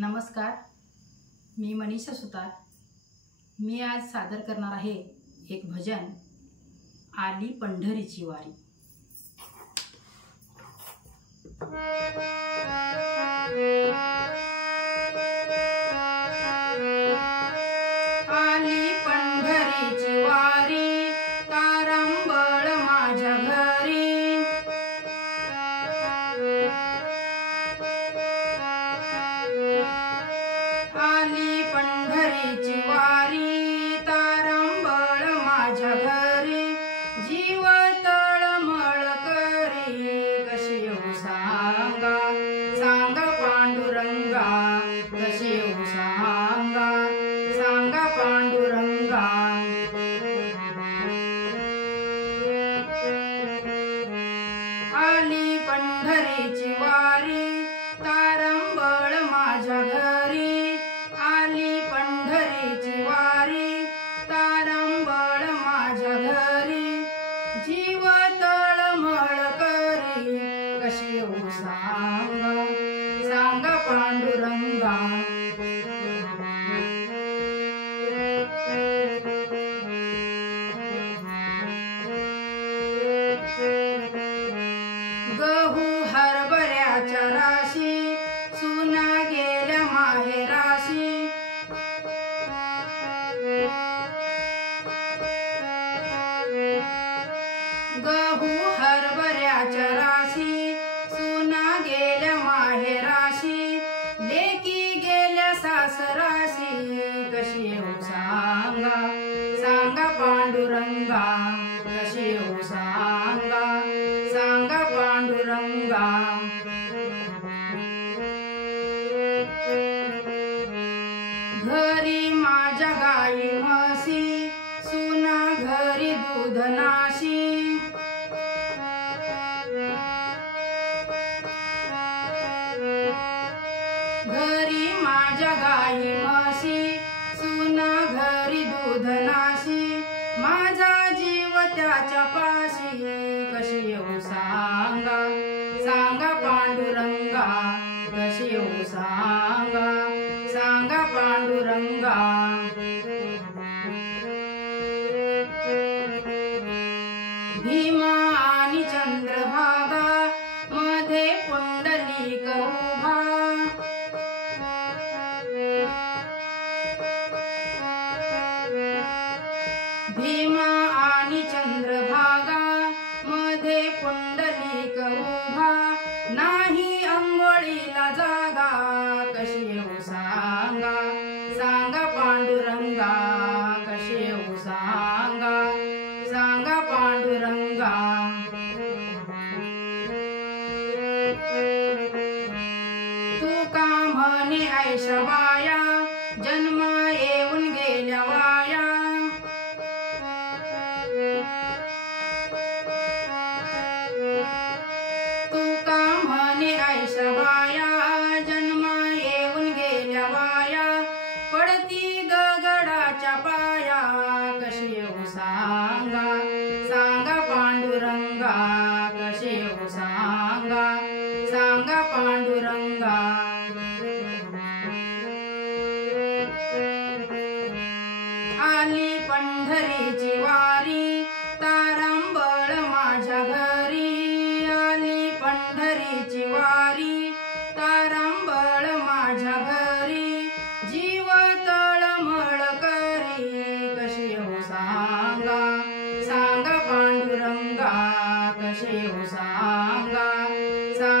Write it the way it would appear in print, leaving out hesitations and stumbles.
नमस्कार, मी मनीषा सुतार। मी आज सादर करणार आहे एक भजन, आली पंढरीची वारी। आली पंढरीची वारी, तारंबळ माझ्या घरी। आली पंढरीची वारी, तारंबळ माझ्या घरी। जीव तळमळ करी, कशी येऊ सांगा, सांगा पांडुरंगा, कशी येऊ सांगा, सांगा पांडुरंगा। आली पंढरीची वारी, तारंबळ माझ्या घरी। आली पंढरीची वारी, तारंबळ माझ्या घरी। जीव तळमळ करी, कशी येऊ सांगा, सांगा पांडुरंगा। गहू हरभऱ्याच्या राशी, सुना गेल्या माहेराशी। गहू हरभऱ्याच्या राशी, सुना गेल्या माहेराशी। लेकी गेल्या सासराशी, कशी येऊ सांगा, सांगा पांडुरंगा, कशी येऊ सांगा, सांगा पांडुरंगा। घरी माझ्या गाई म्हशी, सुना घरी दूध नाशी। घरी माझ्या गाई म्हशी, सुना घरी दूध नाशी। माझा जीव त्याच्या पाशी, कशी येऊ सांगा, सांगा पांडुरंगा, कशी येऊ सांगा, सांगा पांडुरंगा। भीमा आणि चंद्रभागा, मध्ये पुंडलिक उभा। भीमा आणि चंद्रभागा, मध्ये पुंडलिक उभा। नाही अंघोळीला जागा, कशी येऊ सांगा, सांगा पांडुरंगा, कशी येऊ सांगा, सांगा पांडुरंगा। तू का म्हणे ऐशबाया, जन्म येऊन गेल्या वाया। तू का म्हणे ऐशबाया, जन्म येऊन गेल्या वाया। पडती दगडाच्या पाया, कशी येऊ सांगा, सांगा पांडुरंगा, कशी येऊ सांगा, सांगा पांडुरंगा। आली पंढरीची वारी, तारंबळ माझ्या घरी। आली पंढरीची वारी, तारंबळ माझ्या घरी। जीव तळमळ करी, कशी येऊ सांगा, सांगा पांडुरंगा, कशी येऊ सांगा, सांगा